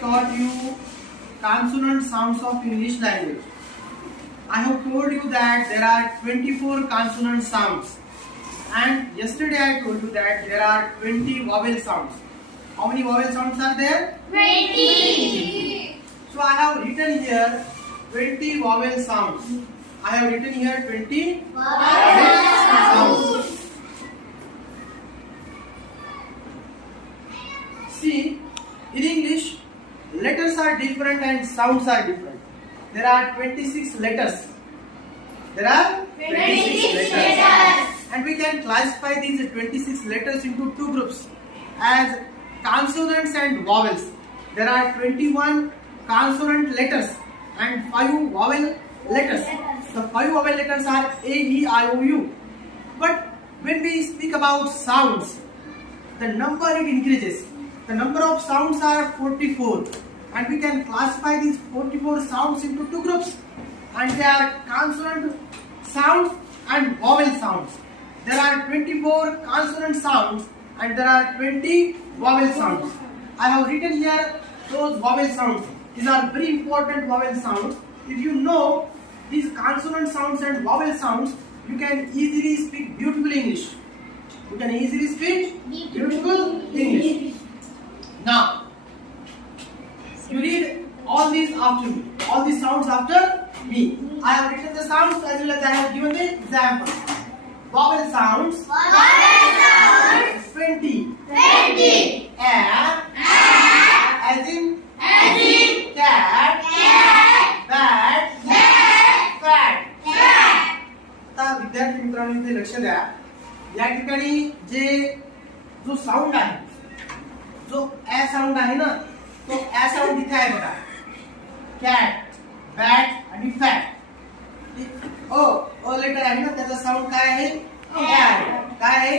taught you consonant sounds of English language. I have told you that there are 24 consonant sounds, and yesterday I told you that there are 20 vowel sounds. How many vowel sounds are there? 20. So I have written here 20 vowel sounds. I have written here 20 vowel sounds. See, in English, letters are different and sounds are different. There are 26 letters. There are 26 letters. And we can classify these 26 letters into two groups as consonants and vowels. There are 21 consonant letters and 5 vowel letters. The 5 vowel letters are A, E, I, O, U. But when we speak about sounds, the number it increases. The number of sounds are 44, and we can classify these 44 sounds into two groups, and they are consonant sounds and vowel sounds. There are 24 consonant sounds and there are 20 vowel sounds. I have written here those vowel sounds. These are very important vowel sounds. If you know these consonant sounds and vowel sounds, you can easily speak beautiful English. You can easily speak beautiful English. Now, you read all these after me. All these sounds after me. I have written the sounds as well as I have given the example. Vowel sounds. 20. A. As in cat. Bat. Fat. आता विद्यार्थी मित्रांनो इथे लक्ष द्या. या ठिकाणी जो साऊंड आहे, जो ए साऊंड आहे ना, तो ए साऊंड इथे आहे बघा. कॅट, बॅट आणि फॅट. ओ लेटर आहे ना, त्याचा साऊंड काय आहे? ए आहे. काय आहे?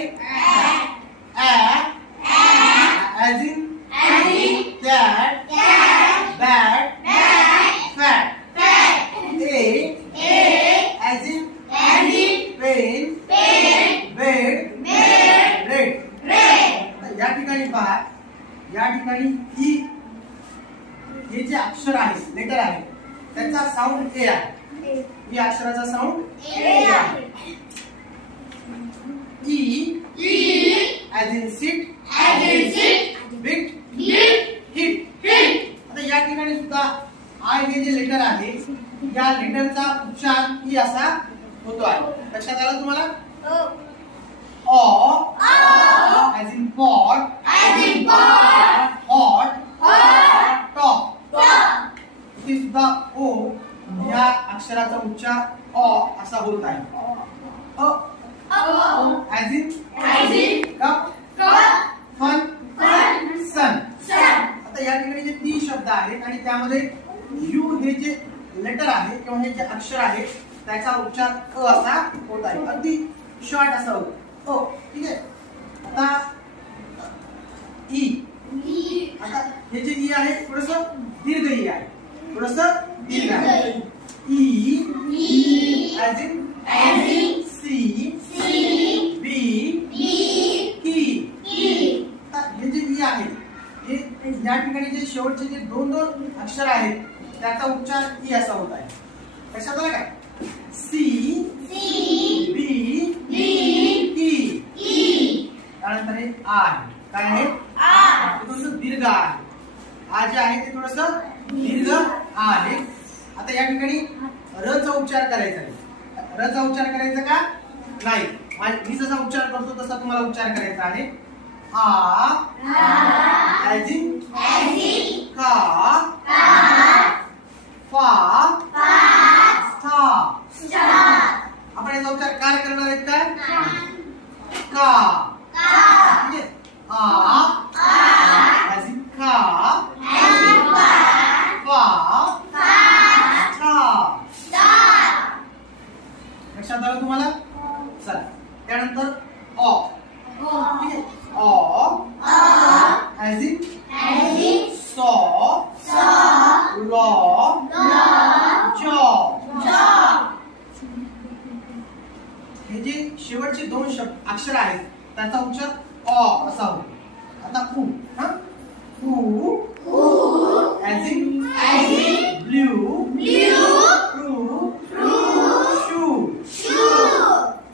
As in cat, bat, fat. A as in pen, bed, red. या ठिकाणी पहा, या ठिकाणी ई हे जे अक्षर आहे, लेटर आहे, त्याचा साऊंड ए आहे. ई अक्षराचा साऊंड ए आहे. E as in seat, bit, hit. आता या ठिकाणी सुद्धा आय हे जे लेटर आहे, या लेटरचा उच्चार ई असा होतो आहे. लक्षात आलं तुम्हाला? as in pot, hot, top. इथे सुद्धा ओ या अक्षराचा उच्चार अ असा होत आहे. as in cup, fun, sun. आता या ठिकाणी जे 3 शब्द आहेत आणि त्यामध्ये यू हे जे लेटर आहे किंवा हे जे अक्षर आहे, त्याचा उच्चार अ असा होत आहे. अगदी शॉर्ट असा होतो. ठीक आहे. आता ई. आता हे जे ई आहे थोडस दीर्घ ई आहे. थोडस दीर्घ आहे. ई ॲज इन सी, बी, की. आता हे जे ई आहे, हे या ठिकाणी जे शेवटचे जे दोन अक्षर आहेत, त्याचा उच्चार ई असा होत आहे. लक्षात आलं काय? सी, बी, की. त्यानंतर हे आ आहे. काय आहे? थोडस दीर्घ आहे. आ जे आहे ते थोडस दीर्घ आहे. आता या ठिकाणी र चा उच्चार करायचा आहे. र चा उच्चार करायचा का नाही? मी जसा उच्चार करतो तसा तुम्हाला उच्चार करायचा आहे. ॲज इन का, फा, स्था. आपण याचा उच्चार काय करणार आहेत? काय का. ठीक आहे. ॲज इन का, लक्षात आलं तुम्हाला? चला, त्यानंतर ऑ. ठीक आहे. As in saw, law, jaw. हे जे शेवटचे 2 अक्षर आहेत, त्याचा उच्चार अ असा होतो. आता उ. उ as in blue, shoe.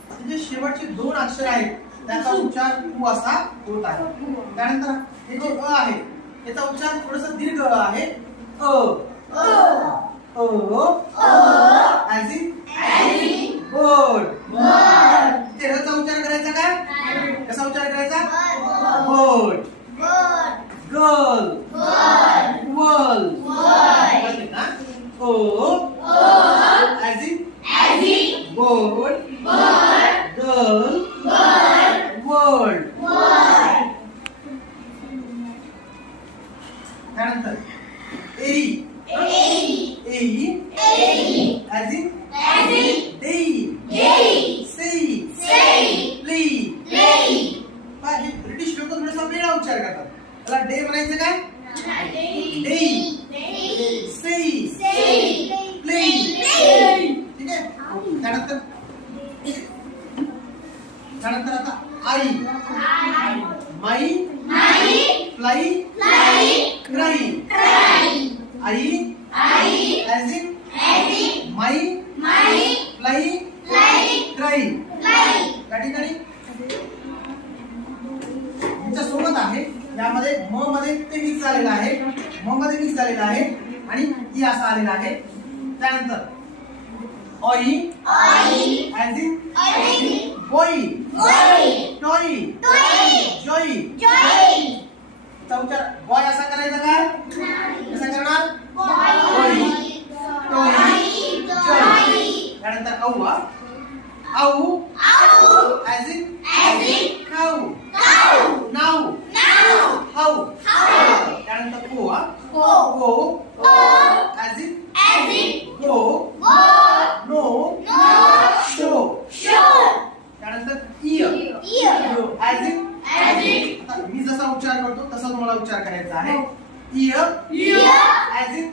म्हणजे शेवटचे दोन अक्षर आहेत त्याचा उच्चार उ असा होत आहे. त्यानंतर हे जे अ आहे याचा उच्चार थोडासा दीर्घ आहे अ as in bird. ते र चा उच्चार करायचा काय कसा उच्चार करायचा bird, girl, world. O as in bird, girl, world. त्यानंतर एरी as in day, say, play. हे ब्रिटिश लोक थोडासा वेगळा उच्चार करतात त्याला डे म्हणायचं काय डे say, play. ठीक आहे. त्यानंतर आता I my fly cry. I as in my fly cry. या ठिकाणी तुमच्या सोबत आहे यामध्ये म मध्ये ते मिक्स झालेलं आहे आणि ई असा आलेला आहे. त्यानंतर I as in boy, toy, joy. चा उच्चार बॉय असा करायचा काय कसा करणार boy, toy, joy. त्यानंतर औवा as in cow, now, how. त्यानंतर poha go as in go, no, show. त्यानंतर ear as in आता मी जसा उच्चार करतो तसा तुम्हाला उच्चार करायचा आहे ear as in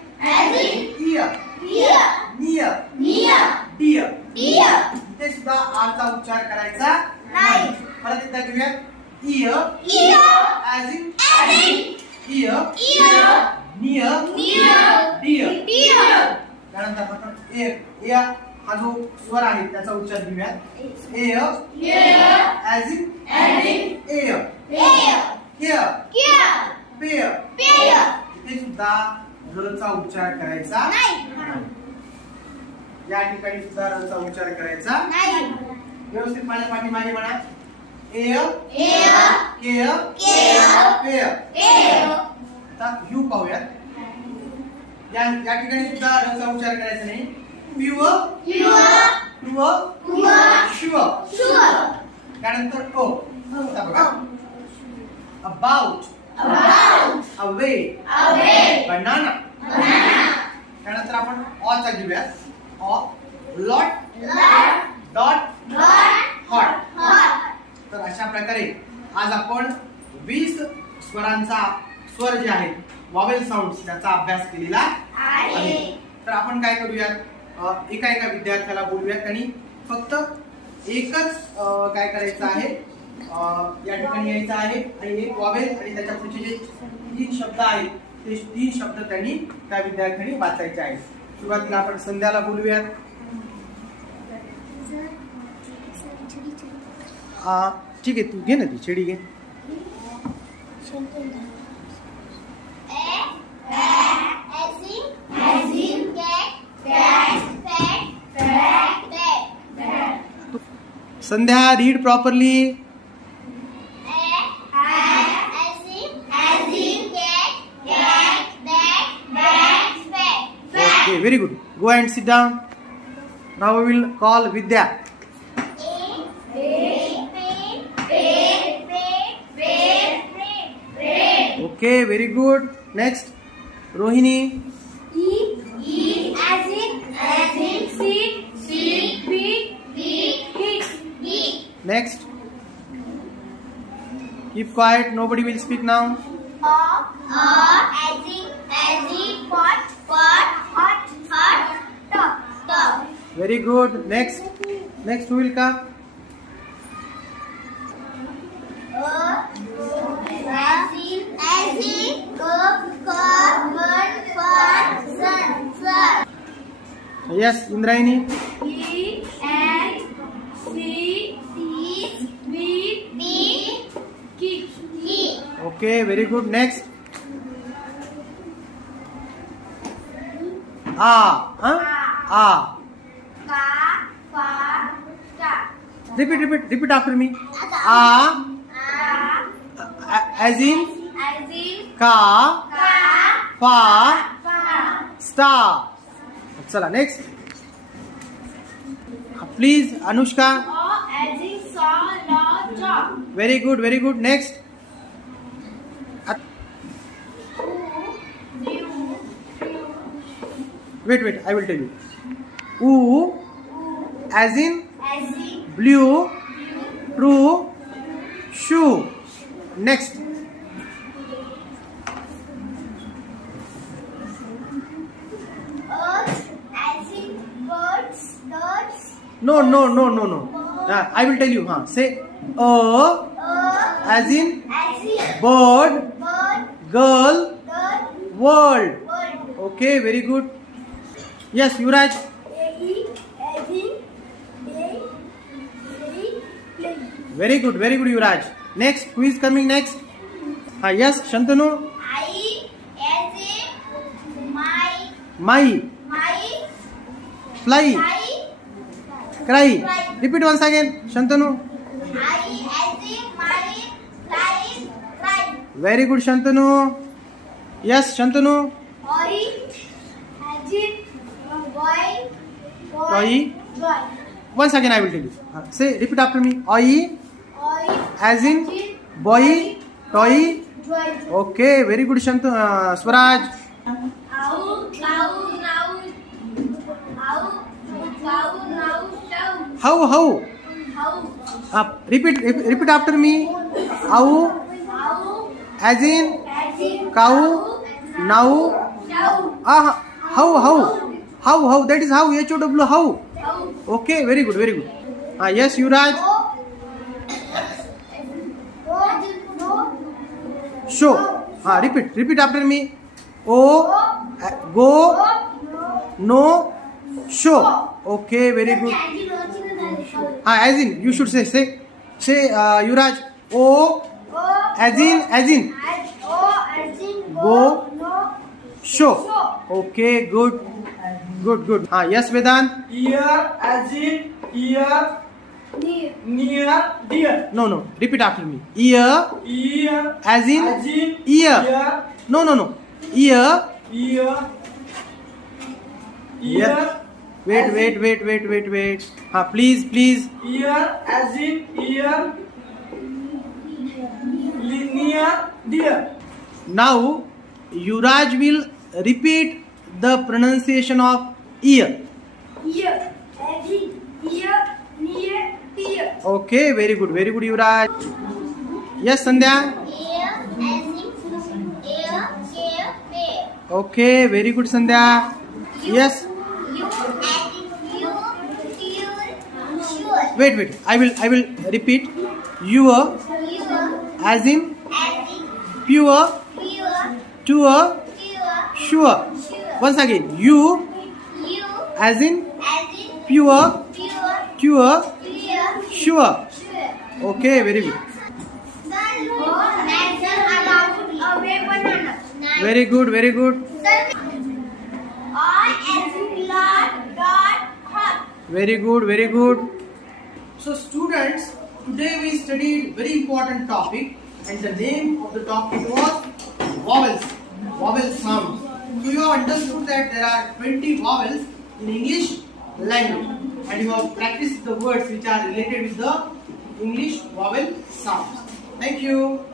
ear, near, dear. इथे सुद्धा आर चा उच्चार करायचा नाही. परत एकदा घेऊया ear as in ear, near, dear. त्यानंतर आपण या हा जो स्वर आहे त्याचा उच्चार घेऊया air as in air, here, pear. इथे सुद्धा र चा उच्चार करायचा नाही. या ठिकाणी सुद्धा र चा उच्चार करायचा नाही. व्यवस्थित माझ्या पाठीमागे म्हणा air, care, pear. आता यू पाहूया या ठिकाणी सुद्धा र चा उच्चार करायचा नाही pure, sure. त्यानंतर ओ आता बघा about, away, banana. त्यानंतर आपण ऑ चा घेऊया ऑ lot, dot, hot. तर अशा प्रकारे आज आपण 20 स्वरांचा स्वर जे आहेत वॉवेल साऊंड्स त्याचा अभ्यास केलेला आहे. तर आपण काय करूयात एका विद्यार्थ्याला बोलूयात आणि फक्त एकच काय करायचं आहे या ठिकाणी यायचं आहे आणि एक वॉवेल आणि त्याच्या पुढचे जे 3 शब्द आहेत ते 3 शब्द त्यांनी त्या विद्यार्थ्यांनी वाचायचे आहेत. सुरुवातीला आपण संध्याला बोलूयात. ठीक आहे तू घे ना ती छेडी घे. Sandhya read properly. Okay, very good. Go and sit down. Now we will call Vidya. Okay, very good. Next, Rohini. Next. Keep quiet. Nobody will speak now. Very good. Next. Next, who will come? Yes, Indrayani. E N C B K. Okay, very good. Next. Huh? Ka. Repeat after me. As in ka, fa, star. Chala, next. Please, Anushka. Very good, very good. Next. Wait, I will tell you. Oo, as in blue, true, shoe. Next. No. I will tell you. Say as in bird, girl, world. Okay, very good. Yes, Yuvraj. Very good, Yuvraj. Next, who is coming next? Yes, Shantanu. My, fly, cry. Repeat once again, Shantanu. Very good, Shantanu. Yes, Shantanu. Toy. Once again, I will tell you. Say, repeat after me. Oi, as in boy, toy. Okay, very good, Shantanu. Swaraj. How? Repeat after me. How, as in cow, now. How? That is how. H-O-W. How? Okay, very good. Yes, Yuvraj. Show. Repeat after me. Go, no, show. Okay, very good. As in, you should say Yuvraj. As in go, show. Okay, good. Yes, Vedant. Ear as in ear, near, dear. No. Repeat after me. Ear, as in ear. No. Ear. Yeah. Wait. Please. Ear as in ear, near, dear. Now, Yuvraj will repeat the pronunciation of ear. Okay, very good, Yuvraj. Yes, Sandhya. Okay, very good, Sandhya. Yes. Wait. I will repeat. Your, as in pure, to, sure. Once again. You, as in pure, to, sure. Okay, very good. Very good. Very good. So students, today we studied very important topic, and the name of the topic was vowel sounds. So you have understood that there are 20 vowels in English language, and you have practiced the words which are related with the English vowel sounds. Thank you.